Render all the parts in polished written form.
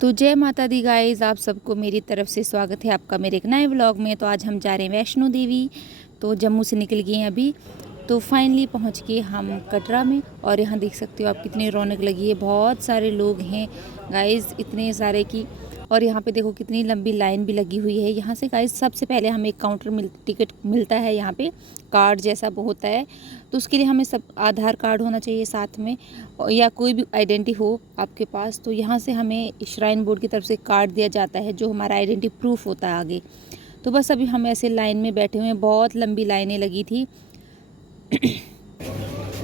तो जय माता दी गाइस, आप सबको मेरी तरफ से स्वागत है आपका मेरे एक नए व्लॉग में। तो आज हम जा रहे हैं वैष्णो देवी। तो जम्मू से निकल गए हैं अभी। तो फाइनली पहुंच गए हम कटरा में। और यहाँ देख सकते हो आप कितनी रौनक लगी है, बहुत सारे लोग हैं गाइस, इतने सारे की। और यहाँ पे देखो कितनी लंबी लाइन भी लगी हुई है। यहाँ से गाइस सबसे पहले हमें एक टिकट मिलता है, यहाँ पे कार्ड जैसा वो होता है। तो उसके लिए हमें सब आधार कार्ड होना चाहिए साथ में, या कोई भी आइडेंटिटी हो आपके पास। तो यहाँ से हमें श्राइन बोर्ड की तरफ से कार्ड दिया जाता है जो हमारा आइडेंटिटी प्रूफ होता है आगे। तो बस अभी हम ऐसे लाइन में बैठे हुए हैं, बहुत लंबी लाइनें लगी थी।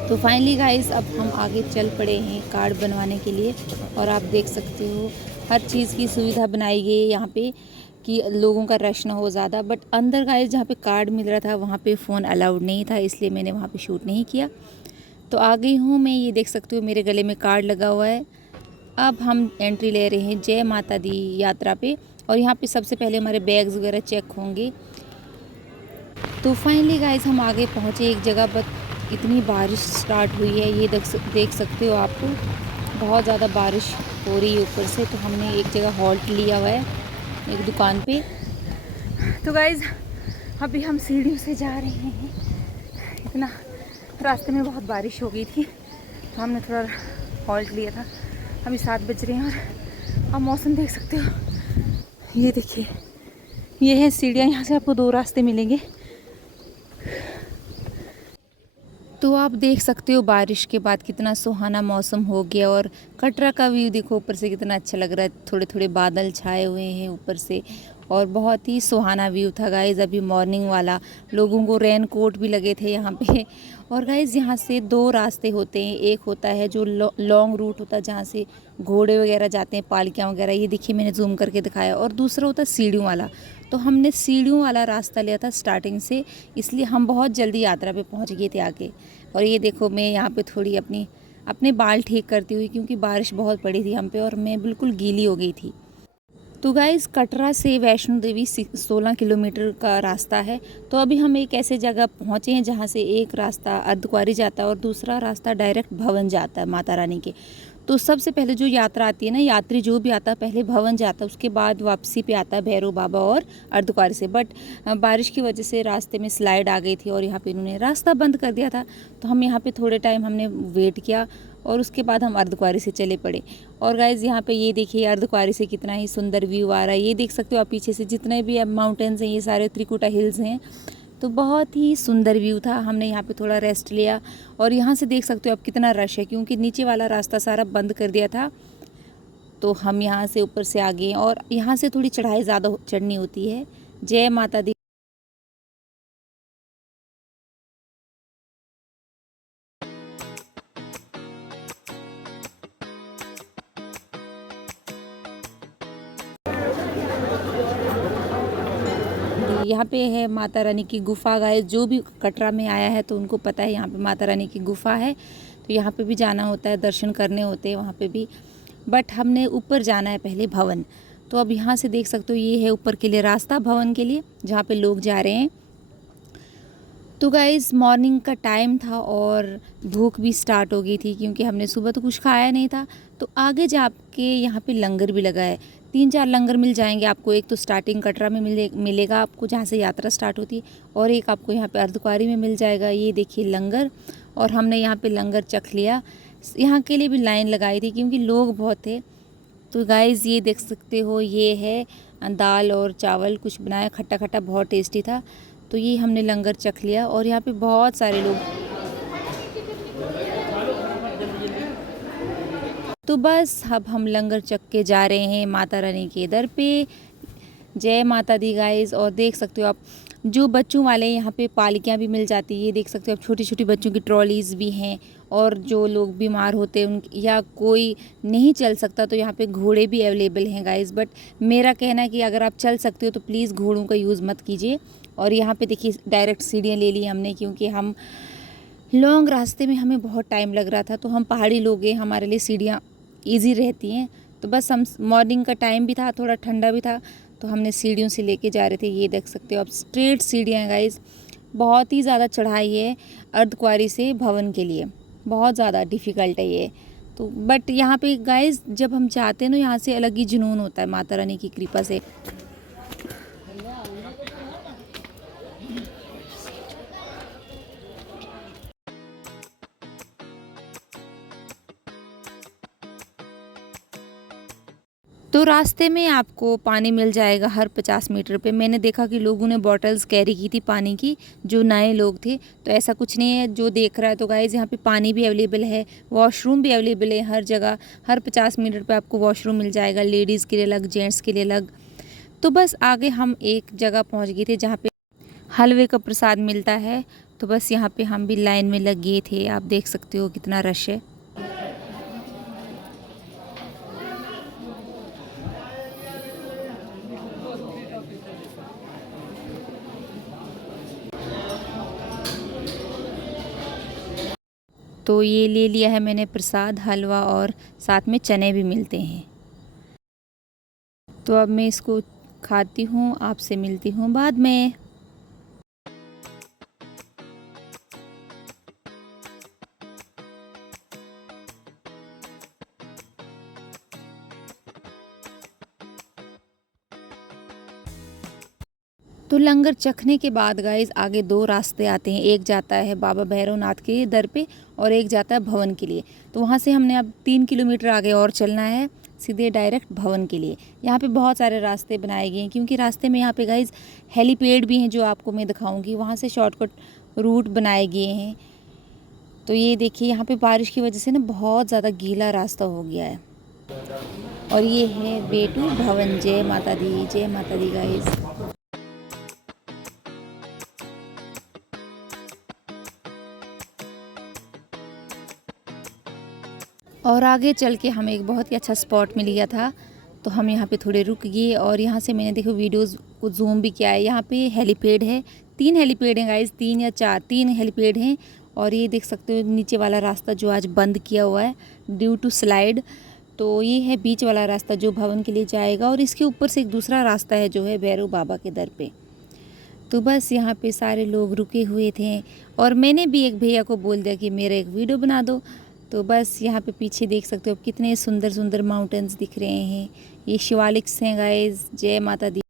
तो फाइनली गाइस अब हम आगे चल पड़े हैं कार्ड बनवाने के लिए। और आप देख सकते हो हर चीज़ की सुविधा बनाई गई है यहाँ पे कि लोगों का रश ना हो ज़्यादा। बट अंदर गाइस जहाँ पे कार्ड मिल रहा था वहाँ पे फ़ोन अलाउड नहीं था, इसलिए मैंने वहाँ पे शूट नहीं किया। तो आ गई हूँ मैं, ये देख सकते हो मेरे गले में कार्ड लगा हुआ है। अब हम एंट्री ले रहे हैं जय माता दी यात्रा पे। और यहाँ पे सबसे पहले हमारे बैग्स वगैरह चेक होंगे। तो फाइनली गाइस हम आगे पहुँचे एक जगह, बट इतनी बारिश स्टार्ट हुई है, ये देख सकते हो आपको बहुत ज़्यादा बारिश हो रही है ऊपर से। तो हमने एक जगह हॉल्ट लिया हुआ है एक दुकान पे। तो गाइस अभी हम सीढ़ियों से जा रहे हैं, इतना रास्ते में बहुत बारिश हो गई थी तो हमने थोड़ा हॉल्ट लिया था। अभी 7 बज रहे हैं और अब मौसम देख सकते हो, ये देखिए ये है सीढ़ियाँ। यहाँ से आपको 2 रास्ते मिलेंगे। तो आप देख सकते हो बारिश के बाद कितना सुहाना मौसम हो गया। और कटरा का व्यू देखो ऊपर से कितना अच्छा लग रहा है, थोड़े थोड़े बादल छाए हुए हैं ऊपर से। और बहुत ही सुहाना व्यू था गाइज़ अभी मॉर्निंग वाला। लोगों को रेन कोट भी लगे थे यहाँ पे। और गाइज़ यहाँ से 2 रास्ते होते हैं, एक होता है जो लॉन्ग रूट होता है जहाँ से घोड़े वगैरह जाते हैं, पालकियाँ वगैरह, ये देखिए मैंने जूम करके दिखाया। और दूसरा होता है सीढ़ियों वाला। तो हमने सीढ़ियों वाला रास्ता लिया था स्टार्टिंग से, इसलिए हम बहुत जल्दी यात्रा पे पहुँच गए थे आगे। और ये देखो मैं यहाँ पे थोड़ी अपने बाल ठीक करती हुई, क्योंकि बारिश बहुत पड़ी थी हम पे और मैं बिल्कुल गीली हो गई थी। तो गाइज़ कटरा से वैष्णो देवी 16 किलोमीटर का रास्ता है। तो अभी हम एक ऐसे जगह पहुँचे हैं जहाँ से एक रास्ता अर्धकुंवारी जाता है और दूसरा रास्ता डायरेक्ट भवन जाता है माता रानी के। तो सबसे पहले जो यात्रा आती है ना, यात्री जो भी आता है पहले भवन जाता है, उसके बाद वापसी पे आता है भैरव बाबा और अर्धकुंवारी से। बट बारिश की वजह से रास्ते में स्लाइड आ गई थी और यहाँ पे इन्होंने रास्ता बंद कर दिया था। तो हम यहाँ पे थोड़े टाइम हमने वेट किया और उसके बाद हम अर्धकुंवारी से चले पड़े। और गाइज़ यहाँ पे ये देखिए अर्धकुंवारी से कितना ही सुंदर व्यू आ रहा है। ये देख सकते हो आप पीछे से जितने भी माउंटेन्स हैं, ये सारे त्रिकुटा हिल्स हैं। तो बहुत ही सुंदर व्यू था। हमने यहाँ पे थोड़ा रेस्ट लिया। और यहाँ से देख सकते हो आप कितना रश है, क्योंकि नीचे वाला रास्ता सारा बंद कर दिया था। तो हम यहाँ से ऊपर से आ गए और यहाँ से थोड़ी चढ़ाई ज़्यादा चढ़नी होती है। जय माता दी। यहाँ पे है माता रानी की गुफा। गाइस जो भी कटरा में आया है तो उनको पता है यहाँ पे माता रानी की गुफा है। तो यहाँ पे भी जाना होता है, दर्शन करने होते हैं वहाँ पे भी। बट हमने ऊपर जाना है पहले भवन। तो अब यहाँ से देख सकते हो ये है ऊपर के लिए रास्ता भवन के लिए, जहाँ पे लोग जा रहे हैं। तो गाइज़ मॉर्निंग का टाइम था और भूख भी स्टार्ट हो गई थी, क्योंकि हमने सुबह तो कुछ खाया नहीं था। तो आगे जाके यहाँ पे लंगर भी लगा है, 3-4 लंगर मिल जाएंगे आपको। एक तो स्टार्टिंग कटरा में मिलेगा आपको जहाँ से यात्रा स्टार्ट होती है, और एक आपको यहाँ पे अर्धकुंवारी में मिल जाएगा। ये देखिए लंगर। और हमने यहाँ पे लंगर चख लिया। यहाँ के लिए भी लाइन लगाई थी क्योंकि लोग बहुत थे। तो गाइज़ ये देख सकते हो ये है दाल और चावल कुछ बनाया, खट्टा खट्टा, बहुत टेस्टी था। तो ये हमने लंगर चख लिया और यहाँ पे बहुत सारे लोग। तो बस अब हम लंगर चख के जा रहे हैं माता रानी के दर पे। जय माता दी गाइस। और देख सकते हो आप जो बच्चों वाले यहाँ पे पालकियाँ भी मिल जाती है, ये देख सकते हो आप, छोटी छोटी बच्चों की ट्रॉलीज़ भी हैं। और जो लोग बीमार होते हैं उन या कोई नहीं चल सकता तो यहाँ पे घोड़े भी अवेलेबल हैं गाइस। बट मेरा कहना है कि अगर आप चल सकते हो तो प्लीज़ घोड़ों का यूज़ मत कीजिए। और यहाँ पे देखिए डायरेक्ट सीढ़ियाँ ले ली हमने, क्योंकि हम लॉन्ग रास्ते में हमें बहुत टाइम लग रहा था। तो हम पहाड़ी लोग हैं, हमारे लिए सीढ़ियाँ ईजी रहती हैं। तो बस हम मॉर्निंग का टाइम भी था, थोड़ा ठंडा भी था, तो हमने सीढ़ियों से लेके जा रहे थे। ये देख सकते हो आप स्ट्रेट सीढ़ियाँ हैं गाइस। बहुत ही ज़्यादा चढ़ाई है अर्धकुंवारी से भवन के लिए, बहुत ज़्यादा डिफ़िकल्ट है ये। तो बट यहाँ पे गाइस जब हम जाते हैं ना, यहाँ से अलग ही जुनून होता है माता रानी की कृपा से। तो रास्ते में आपको पानी मिल जाएगा हर 50 मीटर पे। मैंने देखा कि लोगों ने बॉटल्स कैरी की थी पानी की, जो नए लोग थे। तो ऐसा कुछ नहीं है, जो देख रहा है तो गाइज़ यहाँ पे पानी भी अवेलेबल है, वॉशरूम भी अवेलेबल है हर जगह। हर 50 मीटर पे आपको वॉशरूम मिल जाएगा, लेडीज़ के लिए अलग, जेंट्स के लिए अलग। तो बस आगे हम एक जगह पहुँच गए थे जहाँ पर हलवे का प्रसाद मिलता है। तो बस यहाँ पर हम भी लाइन में लग गए थे। आप देख सकते हो कितना रश है। तो ये ले लिया है मैंने प्रसाद, हलवा, और साथ में चने भी मिलते हैं। तो अब मैं इसको खाती हूँ, आपसे मिलती हूँ बाद में। तो लंगर चखने के बाद गाइस आगे दो रास्ते आते हैं। एक जाता है बाबा भैरवनाथ के दर पे और एक जाता है भवन के लिए। तो वहाँ से हमने अब 3 किलोमीटर आगे और चलना है, सीधे डायरेक्ट भवन के लिए। यहाँ पे बहुत सारे रास्ते बनाए गए हैं क्योंकि रास्ते में यहाँ पे गाइस हेलीपैड भी हैं जो आपको मैं दिखाऊंगी। वहाँ से शॉर्टकट रूट बनाए गए हैं। तो ये देखिए यहाँ पे बारिश की वजह से ना बहुत ज़्यादा गीला रास्ता हो गया है। और ये है वे टू भवन। जय माता दी, जय माता दी गाइस। और आगे चल के हमें एक बहुत ही अच्छा स्पॉट मिल गया था। तो हम यहाँ पे थोड़े रुक गए और यहाँ से मैंने देखो वीडियोस को जूम भी किया है। यहाँ पे हेलीपैड है, 3 हेलीपैड हैं गाइस, 3 या 4, 3 हेलीपैड हैं। और ये देख सकते हो नीचे वाला रास्ता जो आज बंद किया हुआ है ड्यू टू स्लाइड। तो ये है बीच वाला रास्ता जो भवन के लिए जाएगा, और इसके ऊपर से एक दूसरा रास्ता है जो है भैरव बाबा के दर पे। तो बस यहाँ पे सारे लोग रुके हुए थे और मैंने भी एक भैया को बोल दिया कि मेरा एक वीडियो बना दो। तो बस यहाँ पे पीछे देख सकते हो कितने सुंदर सुंदर माउंटेन्स दिख रहे हैं। ये शिवालिक्स हैं गाइस। जय माता दी।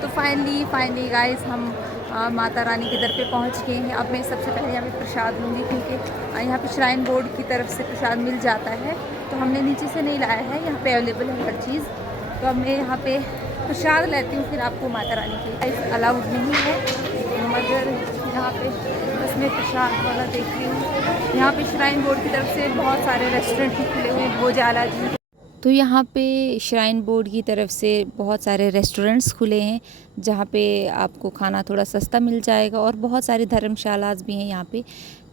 तो फाइनली गाइस हम माता रानी के दर पे पहुँच गए हैं। अब मैं सबसे पहले यहाँ पे प्रसाद लूँगी क्योंकि यहाँ पे श्राइन बोर्ड की तरफ से प्रसाद मिल जाता है। तो हमने नीचे से नहीं लाया है, यहाँ पे अवेलेबल है हर चीज़। तो अब मैं यहाँ पे प्रसाद लेती हूँ, फिर आपको माता रानी की अलाउड नहीं है, मगर यहाँ पे बस मैं प्रसाद वाला देख रही हूँ। यहाँ पे श्राइन बोर्ड की तरफ से बहुत सारे रेस्टोरेंट भी खुले हुए हैं, भोजाला जी। तो यहाँ पे श्राइन बोर्ड की तरफ से बहुत सारे रेस्टोरेंट्स खुले हैं जहाँ पे आपको खाना थोड़ा सस्ता मिल जाएगा, और बहुत सारी धर्मशालाज भी हैं यहाँ पे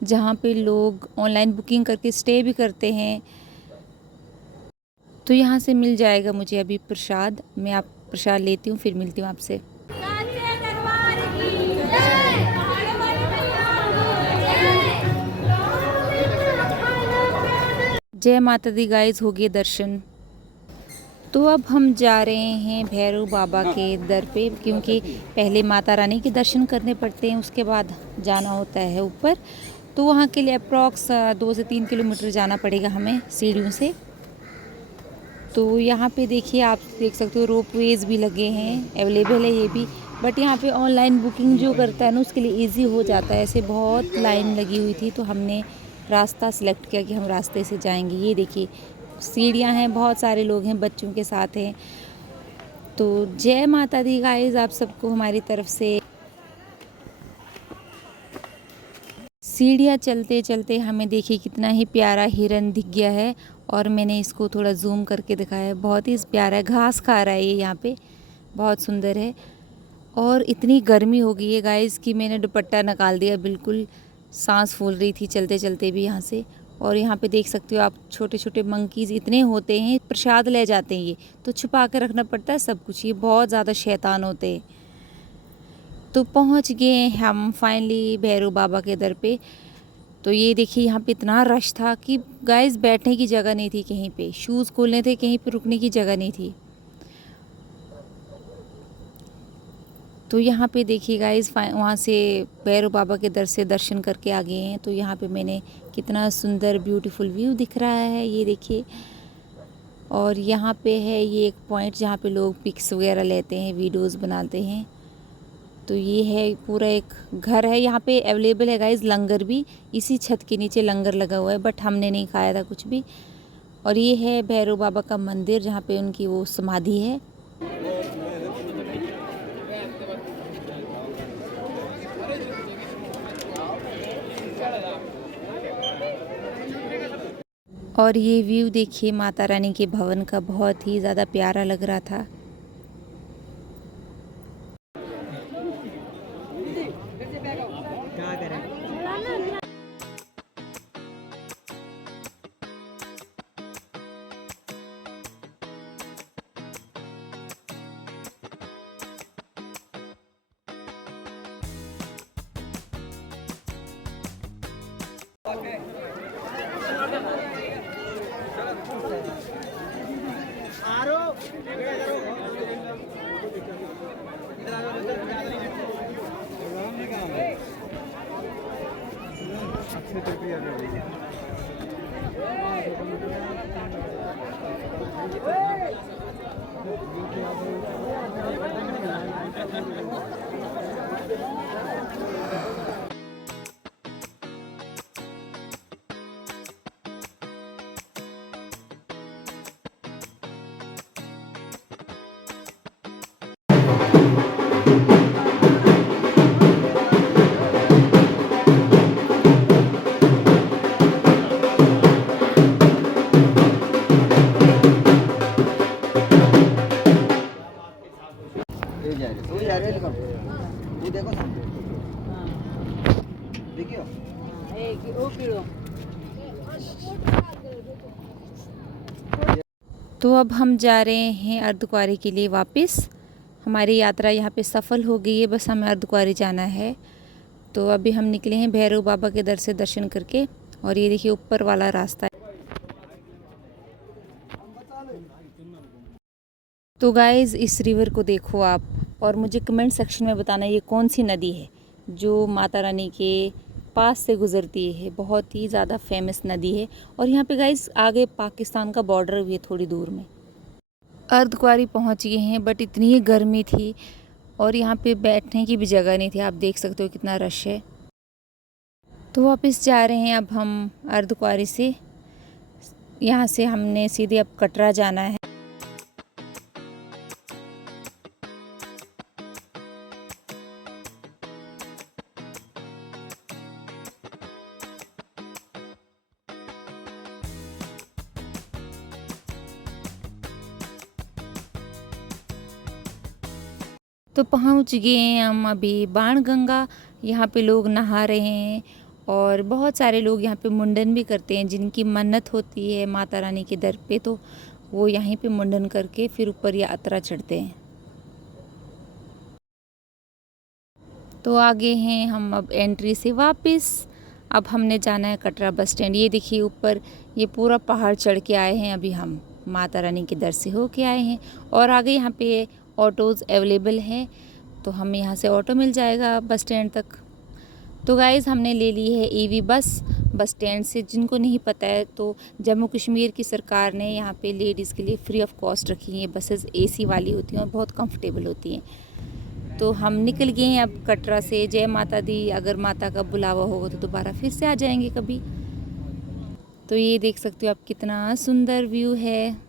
जहाँ पे लोग ऑनलाइन बुकिंग करके स्टे भी करते हैं। तो यहाँ से मिल जाएगा मुझे अभी प्रसाद। मैं आप प्रसाद लेती हूँ, फिर मिलती हूँ आपसे। जय माता दी गाइस, हो गए दर्शन। तो अब हम जा रहे हैं भैरव बाबा के दर पे क्योंकि पहले माता रानी के दर्शन करने पड़ते हैं, उसके बाद जाना होता है ऊपर। तो वहाँ के लिए अप्रॉक्स 2 से 3 किलोमीटर जाना पड़ेगा हमें सीढ़ियों से। तो यहाँ पे देखिए, आप देख सकते हो रोपवेज भी लगे हैं, अवेलेबल है ये भी। बट यहाँ पे ऑनलाइन बुकिंग जो करता है ना उसके लिए इजी हो जाता है। ऐसे बहुत लाइन लगी हुई थी तो हमने रास्ता सिलेक्ट किया कि हम रास्ते से जाएंगे। ये देखिए सीढ़ियाँ हैं, बहुत सारे लोग हैं, बच्चों के साथ हैं। तो जय माता दी गाइस आप सबको हमारी तरफ से। सीढ़ियाँ चलते चलते हमें देखिए कितना ही प्यारा हिरन दिख गया है, और मैंने इसको थोड़ा जूम करके दिखाया है। बहुत ही प्यारा है, घास खा रहा है ये यहाँ पे, बहुत सुंदर है। और इतनी गर्मी हो गई है गाइस कि मैंने दुपट्टा निकाल दिया, बिल्कुल सांस फूल रही थी चलते चलते भी यहाँ से। और यहाँ पे देख सकते हो आप छोटे छोटे मंकीज़ इतने होते हैं, प्रसाद ले जाते हैं ये, तो छुपा के रखना पड़ता है सब कुछ, ये बहुत ज़्यादा शैतान होते हैं। तो पहुँच गए हम फाइनली भैरव बाबा के दर पे। तो ये देखिए यहाँ पे इतना रश था कि गाइस बैठने की जगह नहीं थी कहीं पे, शूज़ खोलने थे, कहीं पे रुकने की जगह नहीं थी। तो यहाँ पे देखिए गाइस, वहाँ से भैरव बाबा के दर से दर्शन करके आ गए हैं। तो यहाँ पे मैंने कितना सुंदर ब्यूटीफुल व्यू दिख रहा है, ये देखिए। और यहाँ पे है ये एक पॉइंट जहाँ पे लोग पिक्स वगैरह लेते हैं, वीडियोस बनाते हैं। तो ये है पूरा एक घर है यहाँ पे। अवेलेबल है गाइस लंगर भी, इसी छत के नीचे लंगर लगा हुआ है, बट हमने नहीं खाया था कुछ भी। और ये है भैरव बाबा का मंदिर जहाँ पे उनकी वो समाधि है। और ये व्यू देखिए माता रानी के भवन का, बहुत ही ज़्यादा प्यारा लग रहा था। तो अब हम जा रहे हैं अर्धकुंवारी के लिए वापस। हमारी यात्रा यहाँ पे सफल हो गई है, बस हमें अर्धकुंवारी जाना है। तो अभी हम निकले हैं भैरव बाबा के दर से दर्शन करके। और ये देखिए ऊपर वाला रास्ता है। तो गाइज़ इस रिवर को देखो आप, और मुझे कमेंट सेक्शन में बताना ये कौन सी नदी है जो माता रानी के पास से गुजरती है। बहुत ही ज़्यादा फेमस नदी है। और यहाँ पे गाइज़ आगे पाकिस्तान का बॉर्डर भी है थोड़ी दूर में। अर्धकुंवारी पहुँच गए हैं, बट इतनी गर्मी थी और यहाँ पे बैठने की भी जगह नहीं थी। आप देख सकते हो कितना रश है। तो वापस जा रहे हैं अब हम अर्धकुंवारी से। यहाँ से हमने सीधे अब कटरा जाना है। तो पहुंच गए हैं हम अभी बाणगंगा। यहाँ पे लोग नहा रहे हैं और बहुत सारे लोग यहाँ पे मुंडन भी करते हैं। जिनकी मन्नत होती है माता रानी के दर पे, तो वो यहीं पे मुंडन करके फिर ऊपर यात्रा चढ़ते हैं। तो आगे हैं हम अब एंट्री से वापस। अब हमने जाना है कटरा बस स्टैंड। ये देखिए ऊपर ये पूरा पहाड़ चढ़ के आए हैं। अभी हम माता रानी के दर से होके आए हैं। और आगे यहाँ पे ऑटोज़ अवेलेबल हैं, तो हमें यहाँ से ऑटो मिल जाएगा बस स्टैंड तक। तो गाइज़ हमने ले ली है ईवी बस स्टैंड से। जिनको नहीं पता है, तो जम्मू कश्मीर की सरकार ने यहाँ पे लेडीज़ के लिए फ्री ऑफ कॉस्ट रखी हैं बसेस। एसी वाली होती हैं और बहुत कंफर्टेबल होती हैं। तो हम निकल गए हैं अब कटरा से। जय माता दी। अगर माता का बुलावा होगा तो दोबारा फिर से आ जाएंगे कभी। तो ये देख सकते हो आप कितना सुंदर व्यू है।